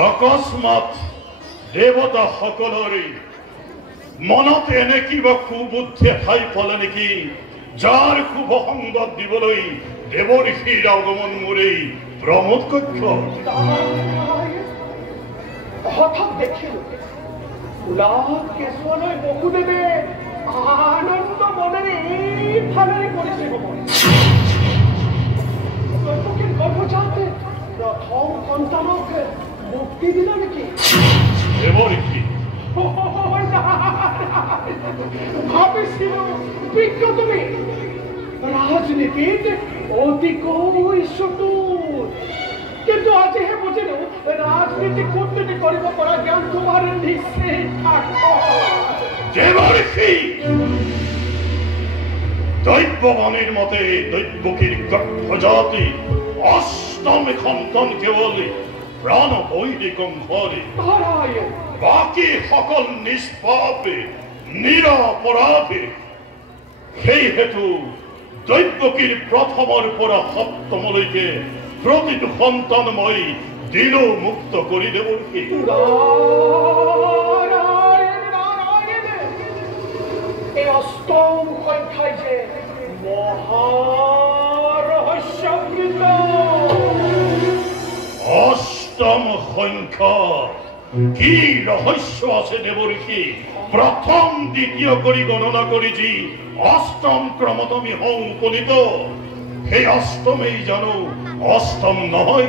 অকস্মাৎ দেৱতা সকলৰে মনত এনে কিবা কুবুদ্ধি ঠাই পালে নেকি যাৰ শুভ সংবাদ দিবলৈ দেৱঋষিৰ আগমন মোৰে প্ৰমোদ কক্ষ হঠাৎ দেখিলো কেঁচুৱালৈ বসুদেৱে আনন্দ মনেৰে এইফালে কৰিছে গৰ্ভজাতে প্ৰথম সন্তানক মুক্তি দিল নেকি দেৱঋষি ভাবিছিলো বিজ্ঞ তুমি ৰাজনীতিত অতিকৈ চতুৰ কিন্তু আজিহে বুজিলো ৰাজনীতি কূটনীতি কৰিব পৰা জ্ঞান তোমাৰ নিশ্চয় দেৱঋষি দৈব্যবাণীৰ মতে দৈব্যকীৰ গৰ্ভজাতি অষ্টম সন্তান কেৱল প্ৰাণ বৈদিকং হৰে বাকী সকল নিষ্পাপে নিৰপৰাধে সেই হেতু দৈব্যকীৰ প্ৰথমৰ পৰা সপ্তমলৈকে প্ৰতিটো সন্তান মই দিলো মুক্ত কৰি দেৱঋষি এই অষ্টম সংখ্যাই যে মহাৰহস্যমৃত অষ্টম সংখ্যা কি ৰহস্য আছে দেৱঋষি প্ৰথম দ্বিতীয় কৰি গণনা কৰি যি অষ্টম ক্ৰমত আমি হওঁ উপনীত সেই অষ্টমেই জানো অষ্টম নহয়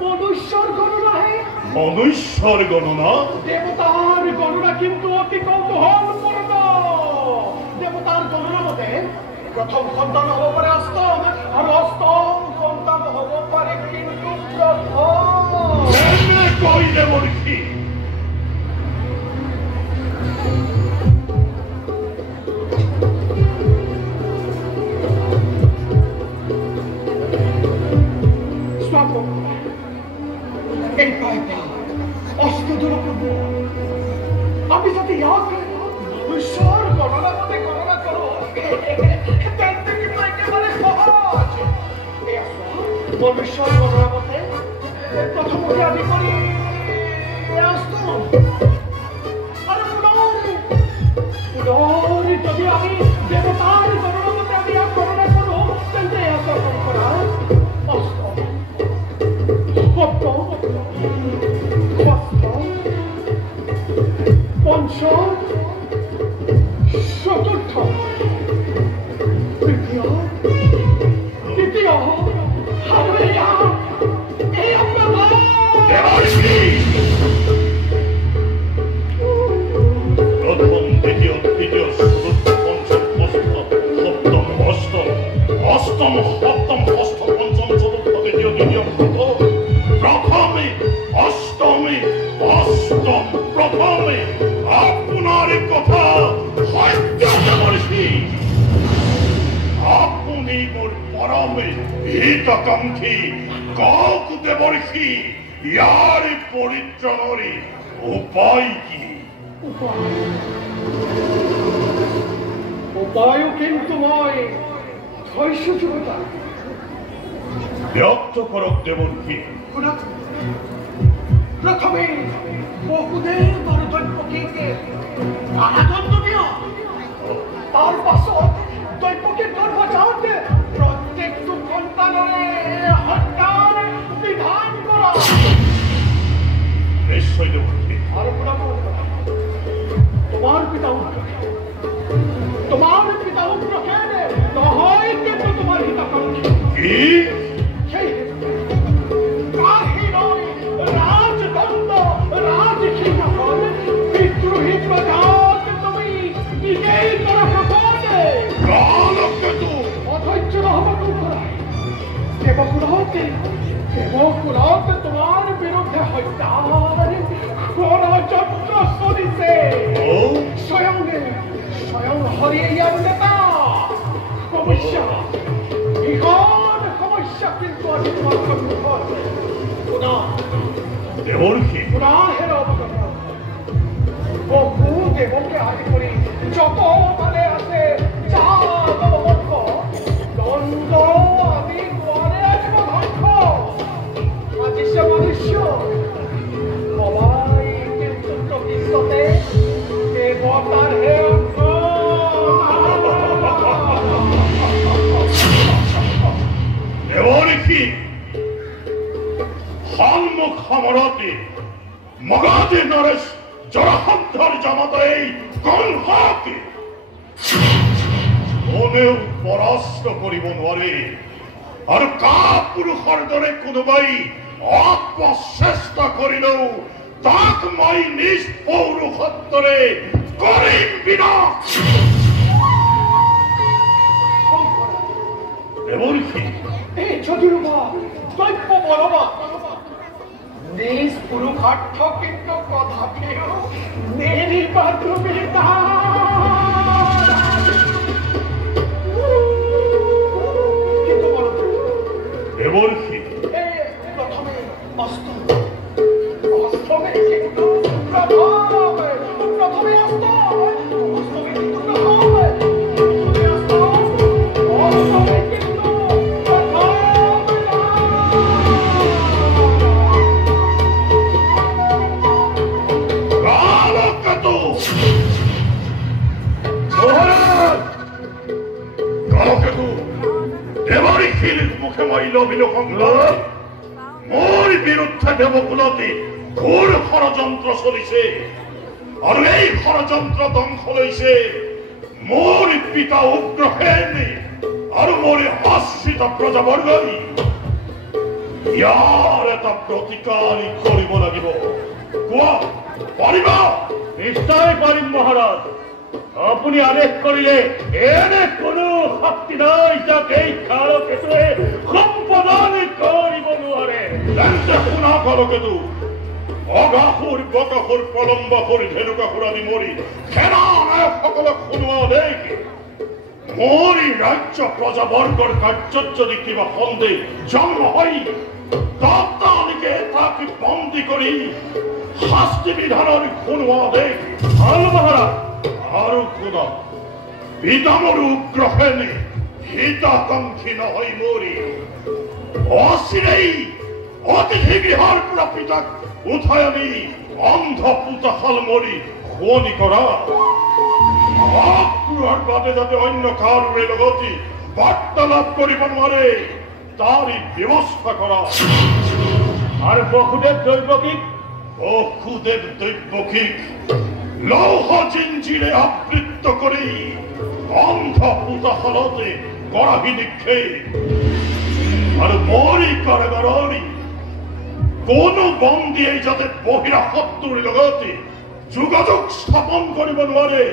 মনুষ্যৰ গণনাহে মনুষ্যৰ গণনা দেৱতাৰ গণনা কিন্তু অতি কৌতূহলপূৰ্ণ দেৱতাৰ গণনা মতে প্ৰথম সন্তান হ'ব পাৰে অষ্টম আৰু অষ্টম সন্তান হ'ব পাৰে কিন্তু কৈ দেৱঋষি আমি যদি ইয়াক মনুষ্যৰ গণনা মতে গণনা কৰো তেন্তে কিন্তু একেবাৰে সহজ মনুষ্যৰ গণনা মতে প্ৰথমতে আমি কৰি অষ্টম আৰু পুনৰ যদি আমি দেৱতাৰ গণনা মতে আমি ইয়াক গণনা কৰো তেন্তে অষ্টম কৰা অষ্টম সপ্তম পঞ্চম চতুর্থ তৃতীয় তৃতীয় প্রথম দ্বিতীয় তৃতীয় চতুর্থ পঞ্চম ষষ্ঠ সপ্তম অষ্টম অষ্টম সপ্তম ষষ্ঠ পঞ্চম চতুর্থ তৃতীয় তৃতীয় প্রথমে অষ্টমে অষ্টম প্রথমে আপনার কথা সত্য দেৱঋষি আপনি মোৰ পৰমে হিতকাঙ্ক্ষী কক দেৱঋষি ইয়াৰ পৰিত্ৰাণেৰ উপায় কি উপায় কিন্তু মই ধৈৰ্য্যতা ব্যক্ত কৰক দেৱঋষি প্ৰথমে বসুদেব আৰ দৈব্যকীকে কাৰাদণ্ড দিও তাৰ পাছত দৈব্যকীৰ গৰ্ভজাতে প্ৰত্যেকটো সন্তানৰে হত্যাৰ বিধান কৰা নিশ্চয় দেৱঋষি আর তোমার পিতা উগ্রকেন নহয় কিন্তু তোমার হিতাকাঙ্ক্ষী কি তোমার বিরুদ্ধে হত্যার ষড়যন্ত্র চলিছে স্বয়ং হরিয়ে নেতা সমস্যা ভীষণ সমস্যা কিন্তু আজি তোমার সন্মুখত দেৱঋষি পুনাহের অবগত বহু দেবকে আদি করে যত মানে আছে যা দ্বন্দ্ব আমি এই গন্ধাকে কোনেও পরাস্ত করিব নোৱাৰে আৰু কাপুৰুষৰ দৰে কোনোবাই আত্মচেষ্টা কৰিলেও তাক মই নিজ পৌৰুষত্বৰে কৰিম বিনাশ। দেৱৰ্ষি এই যদিওবা দৈব্য বলবান নিজ পুৰুষাৰ্থ কিন্তু তথাপিও নিৰ্বাচনীতা দেৱৰ্ষি প্ৰথমে অষ্টমে কিন্তু প্ৰথমে অষ্টমে কিন্তু প্ৰথমে মুখে মাৰিল বিলোকংগ মোৰ বিৰুদ্ধে দেৱকুলতে ঘোৰ ষড়যন্ত্ৰ চলিছে আৰু এই ষড়যন্ত্ৰ ধ্বংস লৈছে মোৰ পিতা উগ্ৰসেন আৰু মোৰ আশ্ৰিত প্ৰজাবৰ্গই। ইয়াৰ এটা প্ৰতিকাৰ কৰিব লাগিব। কোৱা পাৰিবা? নিশ্চয় পাৰিম মহাৰাজ। আপুনি আদেশ কৰিলে এনে কোনো শক্তি নাই যাক এই কালকেতুৱে সম্পাদন কৰিব নোৱাৰে। তেন্তে শুনা কালকেতু, অগাসুৰ বকাসুৰ প্ৰলম্বাসুৰ ধেনুকাসুৰ আদি মৰি সেনা নায়কসকলক শুনোৱা দেশ মোৰ ৰাজ্য প্ৰজাবৰ্গৰ কাৰ্যত যদি কিবা সন্দেহ জন্ম হয় ততালিকে তাক বন্দী কৰি শাস্তি বিধানৰ শুনোৱা দেশ। ভাল মহাৰাজ। আৰু শুনা, পিতা মোৰ উগ্ৰসেনে হিতাকাংক্ষী নহয় মৰি অচিৰেই অতিথি গৃহৰ পৰা পিতাক উঠাই আনি অন্ধ পুতাশাল মৰি শুৱনি কৰা। অক্ৰোহৰ বাবে যাতে অন্য কাৰোৰে লগতে বাৰ্তালাপ কৰিব নোৱাৰে তাৰে ব্যৱস্থা কৰা। আৰু বসুদেৱ দৈৱকীক লৌহ জিঞ্জিৰে আবৃত্ত কৰি অন্ধ পুতাশালতে কৰাহি নিক্ষেপ আৰু মৰি কাৰাগাৰৰি কোনো বন্দীয়ে যাতে বহিৰা শত্ৰুৰ লগতে যোগাযোগ স্থাপন কৰিব নোৱাৰে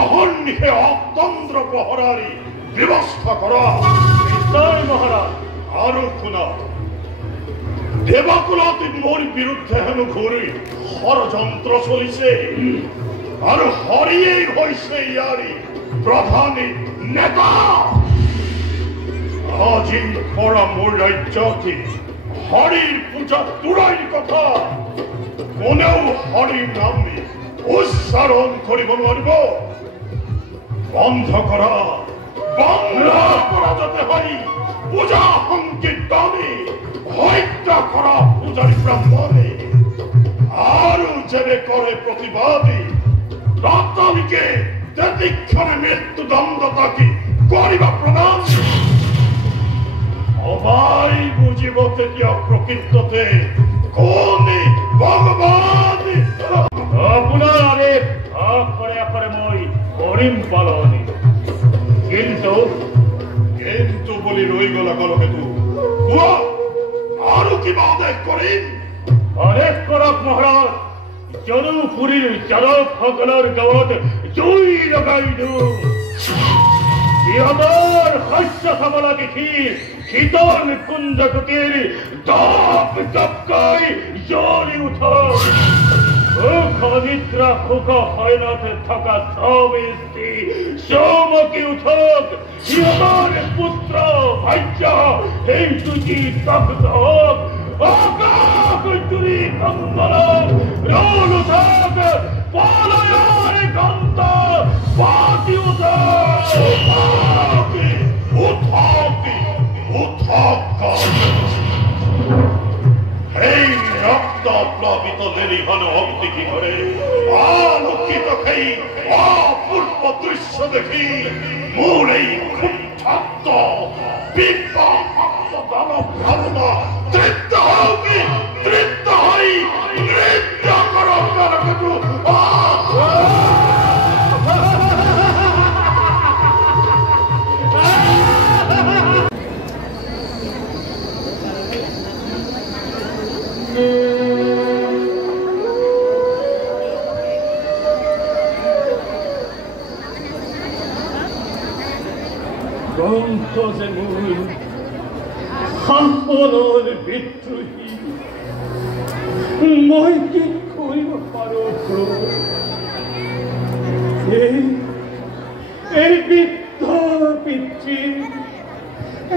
অহৰ্নিশে অতন্দ্ৰ প্ৰহৰাৰী ব্যৱস্থা কৰা। নিশ্চয় মহাৰাজ। আৰু শুনা, দেৱকুলতে মোৰ বিৰুদ্ধে হেনো ঘূৰি ষড়যন্ত্ৰ চলিছে আৰু হৰিয়েই হৈছে ইয়াৰে প্ৰধানী নেতা। আজিৰ পৰা মোৰ ৰাজ্যতে হৰিৰ পূজা দূৰৰ কথা কোনেও হৰিৰ নাম উচ্চাৰণ কৰিব নোৱাৰিব। বন্ধ কৰা যাতে হয় পূজা সংকীৰ্তনে হত্যা কৰা পূজাৰী ব্ৰাহ্মণে আৰু যেনে কৰে প্ৰতিবাদী ততালিকে তেতিক্ষণে মৃত্যুদণ্ড তাকে কৰিব প্ৰদান। সবাই বুজিব তেতিয়া প্ৰকৃততে কোনে ভগৱান। আপোনাৰ আদেশ অক্ষৰে অক্ষৰে মই কৰিম পালন। কিন্তু বুলি ৰৈ গলা কালকেতু, কোৱা আৰু কিবা আদেশ কৰিম? আদেশ কৰক মহাৰাজ। জনপুৰীৰ যাদৱসকলৰ গাঁৱত জুই লগাই দিওঁ। সিহঁতৰ শস্য খাবলৈ দেখি শীতল কুঞ্জ কুটিৰ দপ দপকৈ জ্বলি উঠক। সুখ নিদ্ৰা সুখ শয়নত থকা চব স্ত্ৰী চমকি উঠক। সিহঁতৰ পুত্ৰ ভাগ্য সেই দুটি দগ্ধ হওক। আকাশ জুৰি কন্দলত ৰল উঠক। পলয়ৰ গন্ধ পাতি উঠক। সেই ৰক্ত প্লাবিত লেলিহান শক্তি কি কৰে আলোকিত সেই অপূৰ্ব দৃশ্য দেখি মোৰ এই ক্ষুব্ধ বিপদ ভাৱনা তৃপ্ত হওঁকি তৃপ্ত হৈ নৃত্য কৰক কালকেতু। কণ্ঠ যে মোৰ সাপনৰ বিদ্ৰোহী মই কি কৰিব পাৰো এই বৃদ্ধ পিতৃ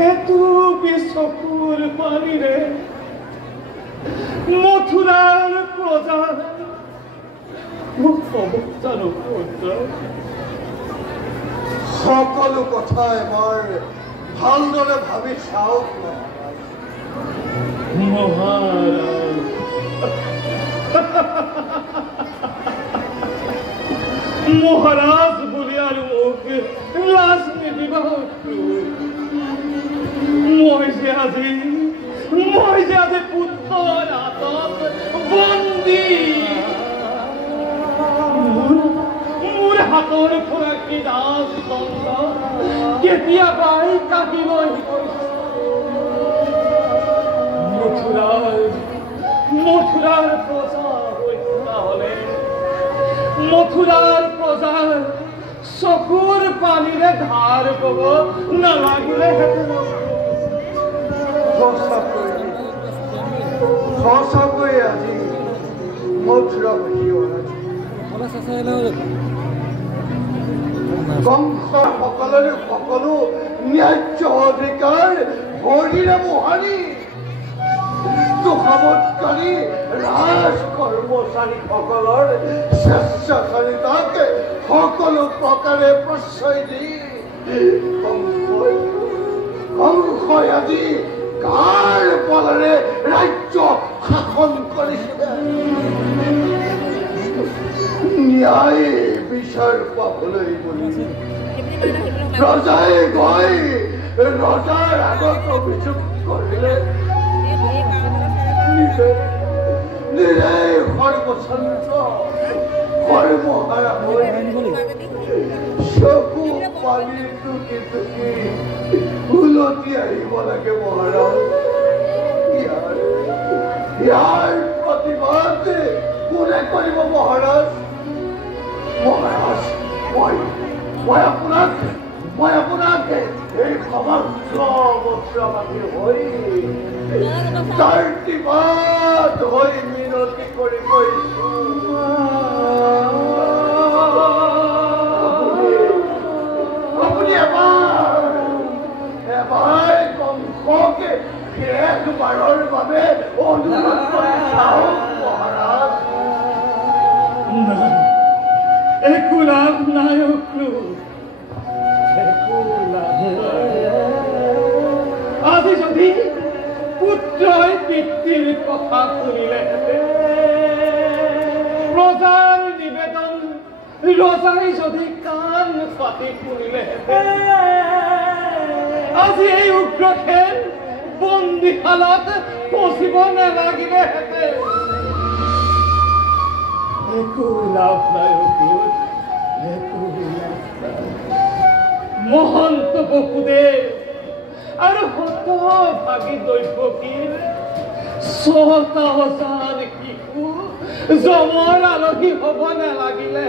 এত চকুৰ পানীৰে মথুৰাৰ প্ৰজাৰ মোক অৱস্থা নকৰিব সকলো কথাই মই ভালদৰে ভাবি চাওক মহাৰাজ মহাৰাজ বুলি আৰু মোক লাজ নিদিব মই যে আজি পুত্ৰৰ হাতত বন্দী মোৰ হাতৰ পৰা কি ৰাজদণ্ড কেতিয়াবাই কাটিলৈ মথুৰাৰ প্ৰজা হত্যা হলে মথুৰাৰ প্ৰজাৰ চকুৰ পানীৰে ধাৰ পাব নালাগিলে সঁচাকৈ আজি মথুৰা কংস সকলোৰে সকলো ন্যায্য অধিকাৰ ভৰিৰে মোহাৰি তোষামতকাৰী ৰাজ কৰ্মচাৰীসকলৰ স্বেচ্ছাচাৰিতাক সকলো প্ৰকাৰে প্ৰশ্ৰয় দি কংসই আজি কাৰ বলেৰে ৰাজ্য শাসন কৰিছে ন্যায় বিচাৰ পাবলৈ ৰজাই গৈ ৰজাৰ আগত অভিযোগ কৰিলে নিজে সৰ্বশান্ত সৰ্বহাৰা হৈ চকু পানী টুকি টুকি উলটি আহিব লাগে মহাৰাজ ইয়াৰ প্ৰতিবাদ কোনে কৰিব মহাৰাজ মই আপোনাক এই সমগ্ৰ মথুৰাবাসী হৈ তাৰ দিবাদ হৈ মিনতি কৰি কৈছো আপুনি এবাৰ কংসকে শেষবাৰৰ বাবে অনুৰোধ কৰি চাওক মহাৰাজ একো লাভ নাই আজি যদি পুত্ৰই পিতৃৰ কথা শুনিলে প্ৰজাৰ নিবেদন ৰজাই যদি কাণ পাতি শুনিলে আজি এই উগ্ৰসেন বন্দীশালত পচিব নালাগিলে একো লাভ নাই মহন্ত বসুদেৱ আৰু হতভাগী দৈৱকীৰ ৬টা হাজাৰ শিশু জমৰ আলহী হ'ব নালাগিলে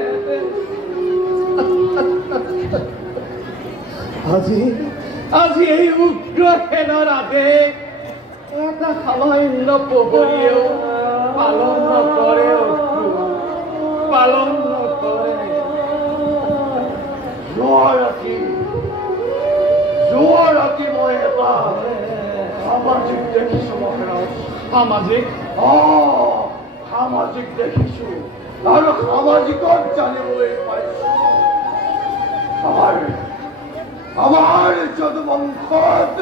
আজি এই উগ্ৰসেনৰ আদেশ এটা সামান্য পোহৰীয়েও পালন নকৰে যোৱা ৰাতি মই এটা সামাজিক দেখিছো মহাৰাজ সামাজিক দেখিছো আৰু সামাজিকত জানিবলৈ পাইছো আমাৰ যদুবংশত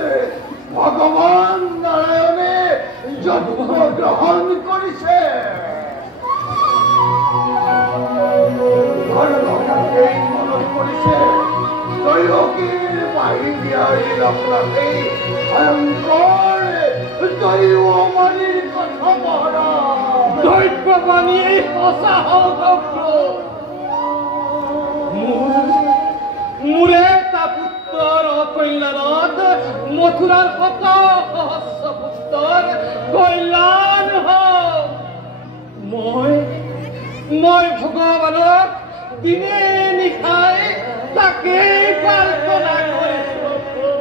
ভগৱান নাৰায়ণে জন্ম গ্ৰহণ কৰিছে মনত কৰিছে দৈৱকীৰ বাহিৰ আপোনাকে ভয়ংকৰ দৈৱবাণীৰ কথা মহাৰাজ দৈৱবাণী সঁচা হওক মোৰে এটা পুত্ৰৰ কল্যাণত মথুৰাৰ শত সহস্ৰ পুত্ৰৰ কল্যাণ হওক মই ভগৱানক দিনে নিশাই তাকেই প্ৰাৰ্থনা কৰিছো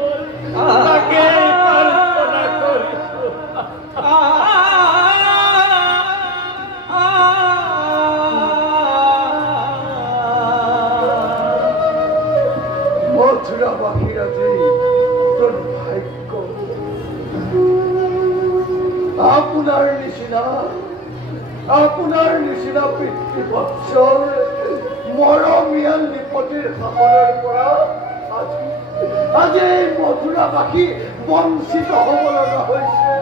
মথুৰা বাকিৰ আছে দুৰ্ভাগ্য আপোনাৰ নিচিনা পিতৃবৎসল মৰমীয়াল নিপতিৰ শাসনৰ পৰা আজি এই মথুৰাবাসী বঞ্চিত হ'ব লগা হৈছে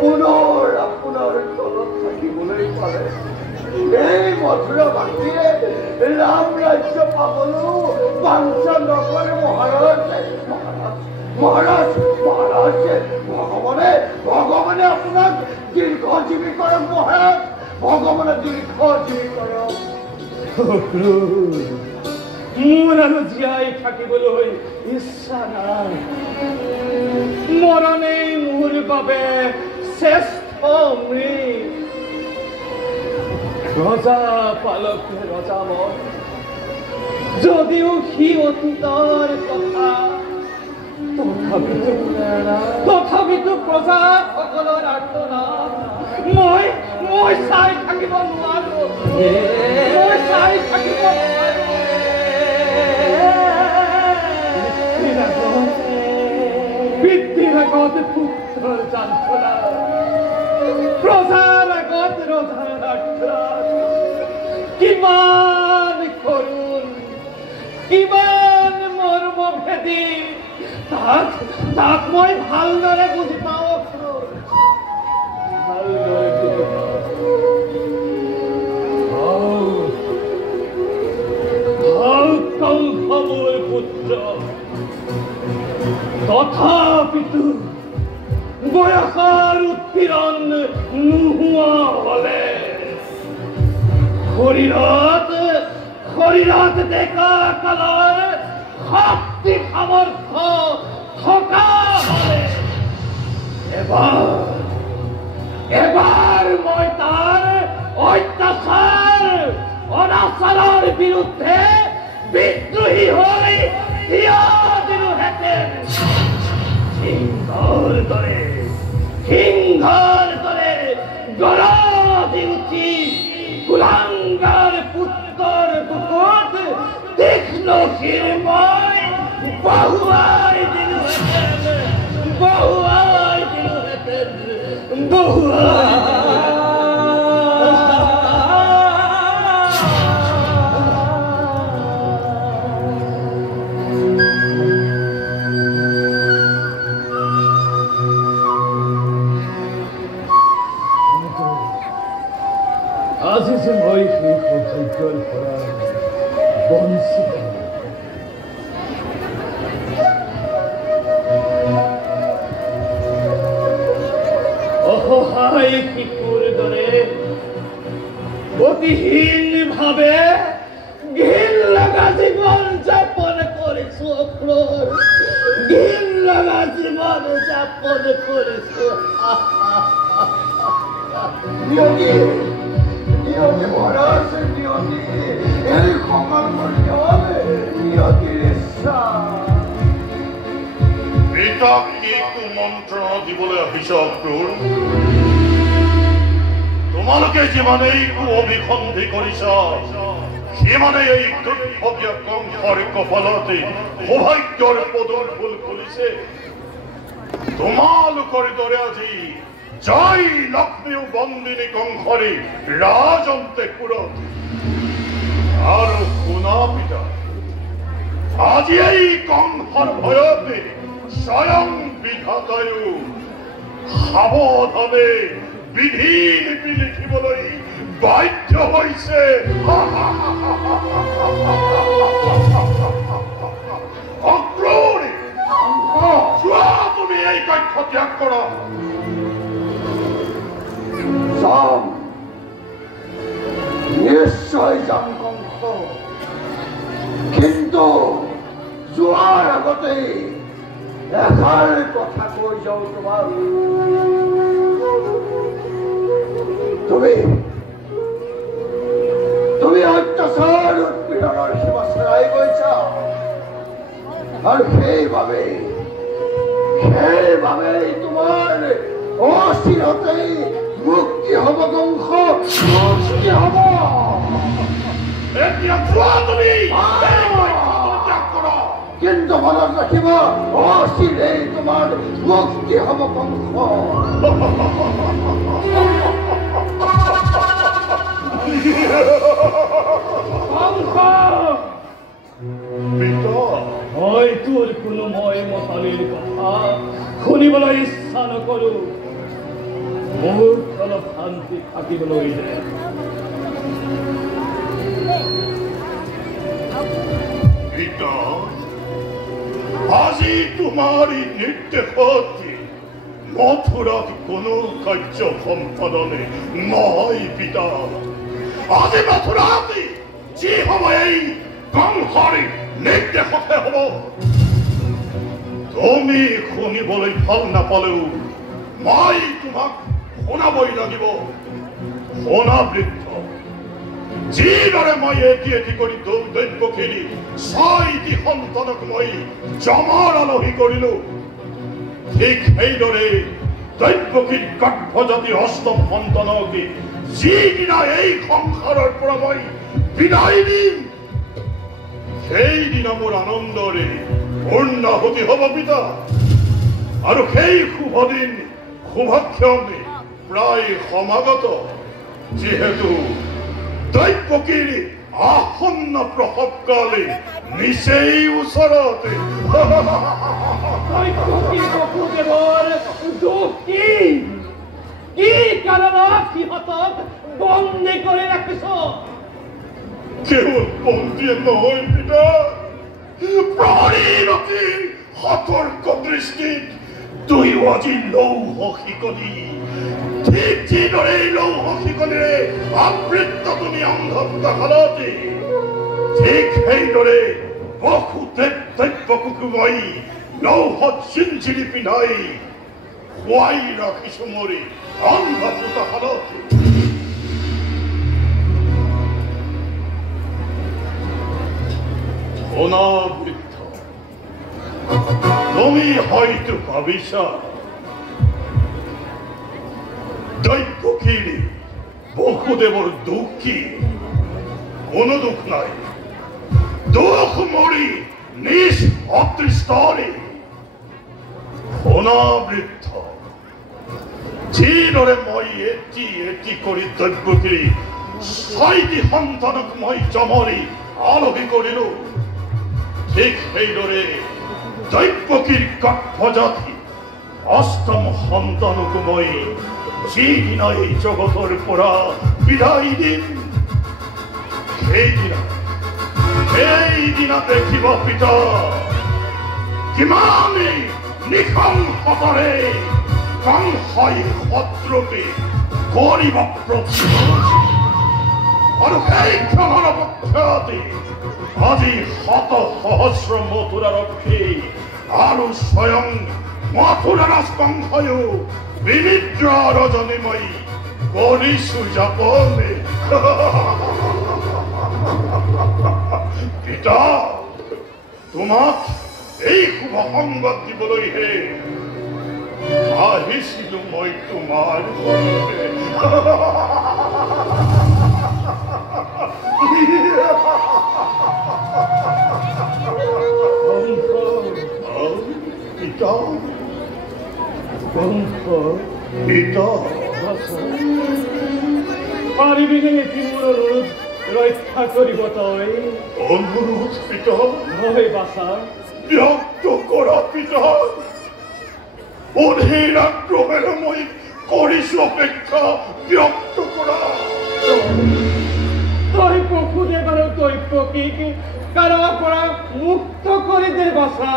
পুনৰ আপোনাৰ তলত থাকিবলৈ পাৰে এই মথুৰাবাসীয়ে ৰাম ৰাজ্য পাবলৈও বাঞ্ছা নকৰে মহাৰাজ ভগৱানে আপোনাক দীৰ্ঘজীৱী কৰক মহাৰাজ ভগৱানে দীৰ্ঘজীৱী কৰক মোৰ আৰু জীয়াই থাকিবলৈ ইচ্ছা নাই মৰণেই মোৰ বাবে শ্ৰেষ্ঠ মৃত ৰজা পালক ৰজা মই যদিও সি অতীতৰ কথা তথাপিতো প্ৰজাসকলৰ আৰ্তনাদ মই চাই থাকিব নোৱাৰো পিতৃৰ আগত পুত্ৰৰ যান্ত্ৰণা প্ৰজাৰ আগত ৰজাৰ আৰ্তনাদ কিমান কৰুণ কিমান মৰ্মভেদী তাক মই ভালদৰে বুজি পাওঁ কংসৰ পুত্ৰ তথাপিতো বয়সৰ উৎপীড়ন নোহোৱা হলে শৰীৰত ডেকা কালৰ শক্তি সামৰ্থ্য থকা হলে এবাৰ মই তাৰ অত্যাচাৰ অনাচাৰৰ বিৰুদ্ধে বিদ্ৰোহী হৈ থিয় দিলোহেঁতেন সিংহৰ দৰে গৰজি উঠি কুলাংগাৰ পুত্ৰৰ বুকুত তীক্ষ্ণ শিৰ মই বহুৱাই দিলোহেঁতেন আজি যে মই সেই সৌভাগ্যৰ পৰা বঞ্চিত অসহায় শিশুৰ দৰে গতিহীন ভাৱে ঘিণ লগা জীৱন যাপন কৰিছো ঘিণ লগা জীৱন যাপন কৰিছো মহাৰাজ এই সমান নিয়তিৰ ইচ্ছা পিতাক কি কুমন্ত্ৰণা দিবলৈ আহিছ অক্ৰূৰ তোমালোকে যিমানেই অভিসন্ধি কৰিছ সিমানেই এই দুৰ্ভগীয়া কংসৰ কপালতে সৌভাগ্যৰ পদৰ ফুল ফুলিছে তোমালোকৰ দৰে আজি জয় লক্ষ্মীও বন্দিনী কংসৰে ৰাজন্তেপুৰত আৰু শুনা পিতা আজি এই কংসৰ ভয়তে স্বয়ং বিধাতায়ো সাৱধানে বিধি লিপি লিখিবলৈ বাধ্য হৈছে অক্ৰূৰ চোৱা তুমি এই কক্ষ ত্যাগ কৰা যাম নিশ্চয় যাম কংস কিন্তু যোৱাৰ আগতেই এষাৰ কথা কৈ যাওঁ তোমাক তুমি অত্যাচাৰ উৎপীড়নৰ সীমা চেৰাই গৈছা আৰু সেইবাবেই তোমাৰ অচিৰতেই মুক্তি হব কংস মুক্তি হব এতিয়া চোৱা তুমি কিন্তু মনত ৰাখিব অচিৰেই তোমাৰ মুক্তি হ'ব কংস। মই তোৰ কোনো মই মতালিৰ কথা শুনিবলৈ ইচ্ছা নকৰো। মোৰ অলপ শান্তি থাকিবলৈ দে। আজি তোমাৰি নিৰ্দেশত মথুৰাত কোনো কাৰ্য সম্পাদনে নহয় পিতা। আজি মথুৰাতে যি হব এই কংসৰি নির্দেশতে হব। তুমি শুনিবলৈ ভাল নাপালেও মই তোমাক শুনাবই লাগিব। শুনা বৃদ্ধ, যিদৰে মই এটি এটি কৰি দৈব্যখিনি 6টি সন্তানক মই জমাৰ আলহী কৰিলো, ঠিক সেইদৰে দৈব্যকীৰ গৰ্ভজাতি অষ্টম সন্তানক যিদিনা এই সংসাৰৰ পৰা মই বিদায় দিম, সেইদিনা মোৰ আনন্দৰে পূৰ্ণাহুতি হ'ব পিতা। আৰু সেই শুভ দিন শুভক্ষণ প্ৰায় সমাগত, যিহেতু দৈব্যকীৰ আসন্ন প্ৰসৱকালে নিচেই ওচৰতে। কি কাৰণত সিহঁতক বন্দী কৰি ৰাখিছ? কেৱল বন্দীয়ে নহয় পিতা, প্ৰহৰীৰতিৰ সতৰ্ক দৃষ্টিত দুয়ো আজি লৌহ শিকলি, ঠিক যিদৰে লৌহ শিকলিৰে আবৃত্ত তুমি অন্ধকাৰতে, ঠিক সেইদৰে বসুদেৱ দৈব্যকীক মই লৌহত জিঞ্জিৰি পিন্ধাই খুৱাই ৰাখিছো মৰি অন্ধকাৰতে। শুনা বৃদ্ধ, তুমি হয়তো ভাবিছা দৈব্যকীৰ বসুদেৱৰ দুখ কি? কোনো দুখ নাই। দুখ মৰি নিজ অদৃষ্টৰে। শুনা বৃদ্ধ, যিদৰে মই এটি এটি কৰি দৈব্যকীৰ 6টি সন্তানক মই জমৰি আলহী কৰিলো, ঠিক সেইদৰে দৈব্যকীৰ গৰ্ভজাতি অষ্টম সন্তানক মই যিদিনা এই জগতৰ পৰা বিদায় দিম, সেইদিনা দেখিব পিতা কিমানেই নিশংসতাৰে কংসই শত্ৰুকে কৰিব প্ৰতিৰোধ। আৰু সেই ক্ষণৰ পক্ষতে আজি শত সহস্ৰ মথুৰাৰক্ষী আৰু স্বয়ং মথুৰাৰাজ কংসয়ো বিনিদ্ৰ ৰজনীময়ী কৰিছো যাপনে। পিতা, তোমাক এই শুভ সংবাদ দিবলৈহে আহিছিলো মই তোমাৰ ঘৰতে। পিতা, পিতা, পাৰিবিনে এটি মোৰ অনুৰোধ ৰক্ষা কৰিব তই? অনুৰোধ পিতা? হয় বাছা, ব্যক্ত কৰা পিতা। অধীৰ আগ্ৰহেৰে মই কৰিছো অপেক্ষা, ব্যক্ত কৰা। তই বসুদেৱ আৰু দৈব্যকীক কাৰাৰ পৰা মুক্ত কৰি দে বাছা।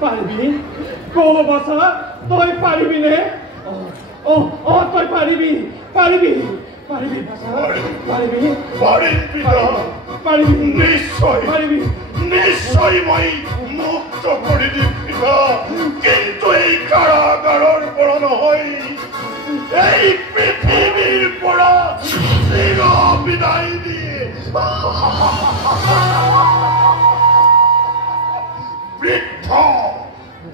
পাৰিবি? কওঁ বাছা, তই পাৰিবিনে? তই পাৰিবি, পাৰিবি, পাৰিবি বাছা, পাৰিবি? পাৰিম পিতা, পাৰিবি, নিশ্চয় পাৰিবি, নিশ্চয় মই মুক্ত কৰি দিম পিতা। কিন্তু এই কাৰাগাৰৰ পৰা নহয়, এই পৃথিৱীৰ পৰা চিৰ বিদায় দিয়ে বৃদ্ধ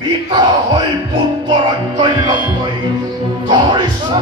পিতা হৈ পুত্ৰৰ কল্যাণ লৈ কৰিছে।